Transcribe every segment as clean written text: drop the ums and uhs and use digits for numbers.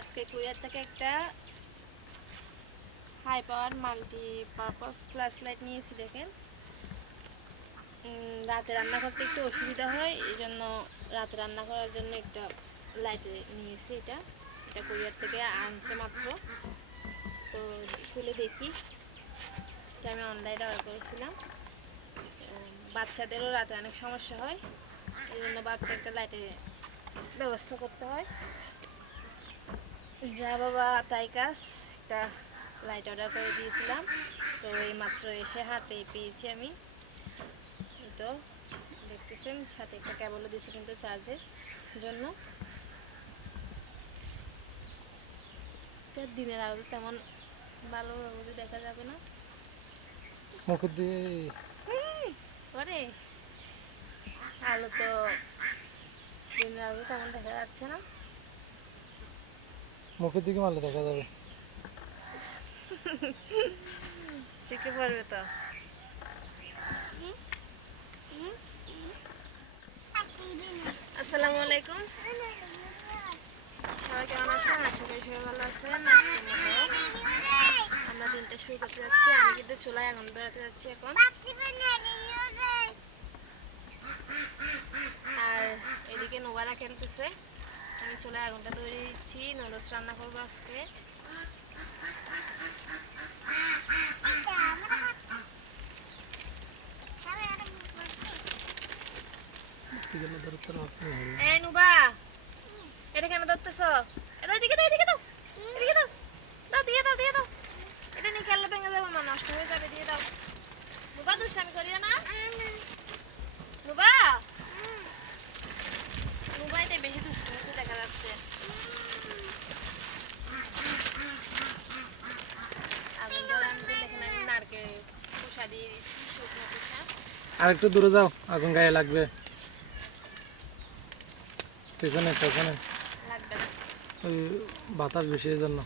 আজকে কুরিয়ার থেকে একটা high power multipurpose flash light নিয়েছি। দেখেন, রাতে রান্না করতে একটু অসুবিধা হয়, এই জন্য রাতে রান্না করার জন্য একটা লাইট নিয়েছি। এটা এটা কুরিয়ার থেকে আনছে মাত্র। তো খুলে দেখি, এটা আমি অনলাইনে অর্ডার করেছিলাম। বাচ্চাদেরও রাতে অনেক সমস্যা হয়, এই জন্য বাচ্চা একটা লাইটের ব্যবস্থা করতে হয়। যা বাবা তাই কাজ, একটা লাইট অর্ডার করে দিয়েছিলাম। তো এই মাত্র এসে হাতে পেয়েছি আমি। তো দেখতেছেন সাথে একটা কেবলও দিয়েছে কিন্তু চার্জের জন্য। দিনের আলো তেমন ভালোভাবে দেখা যাবে না, মুখ দিয়ে পরে আলো তো দিনের আলো তেমন দেখা যাচ্ছে না। মুখের দিকে মারলে দেখা যাবে। চোখে পড়বে তো। আসসালামু আলাইকুম, সবাই কেমন আছেন? আশা করি সবাই ভালো আছেন। আমরা দিনটা শুরু করতে যাচ্ছি। আমি কিন্তু চুলায় আগুন ধরাতে যাচ্ছি এখন। আর এদিকে নোবারা খেলতেছে, আমি চুলায় আগুনটা ধরে দিচ্ছি। নুডলস রান্না করবো আজকে। এই নুবা, এটা কেন ধরতেছ? এটা এদিকে দাও, এদিকে দাও, এদিকে দাও, দাও, দিয়ে দাও, দিয়ে দাও। এটা নিয়ে খেললে ভেঙে যাবে, না নষ্ট হয়ে যাবে, দিয়ে দাও। নুবা দুষ্টামি করিও না। নুবা, নুবা এটা বেশি দুষ্ট হচ্ছে দেখা যাচ্ছে। আগুন ধরার মধ্যে দেখেন আমি নারকেল খোসা দিয়ে দিচ্ছি, শুকনো খোসা। আর একটু দূরে যাও, আগুন গায়ে লাগবে। পেছনে পেছনে লাগবে না। ওই বাতাস বেশি এই জন্য।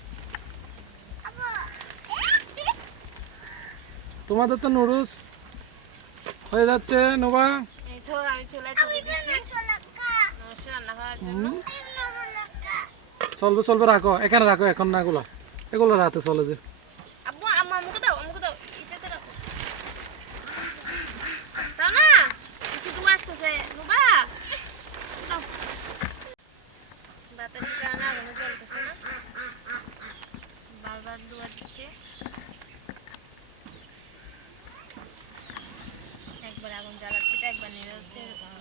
তোমাদের তো নুডলস হয়ে যাচ্ছে নোবা। এই তো আমি চুলায় তুলে দিচ্ছি নুডলস রান্না করার জন্য। চলবে চলবে, রাখো এখানে রাখো, এখন না এগুলো এগুলো রাতে চলে যে। আব্বু আম্মু আমাকে দাও, আমাকে দাও, এটাতে রাখো, দাও না, বেশি ধোঁয়া আসতেছে। নুবা দাও। বাতাসের কারণে আগুনও জ্বলতেছে না, বারবার ধোঁয়া দিচ্ছে। একবার আগুন জ্বালাচ্ছি তো একবার নেড়ে হচ্ছে, এরকম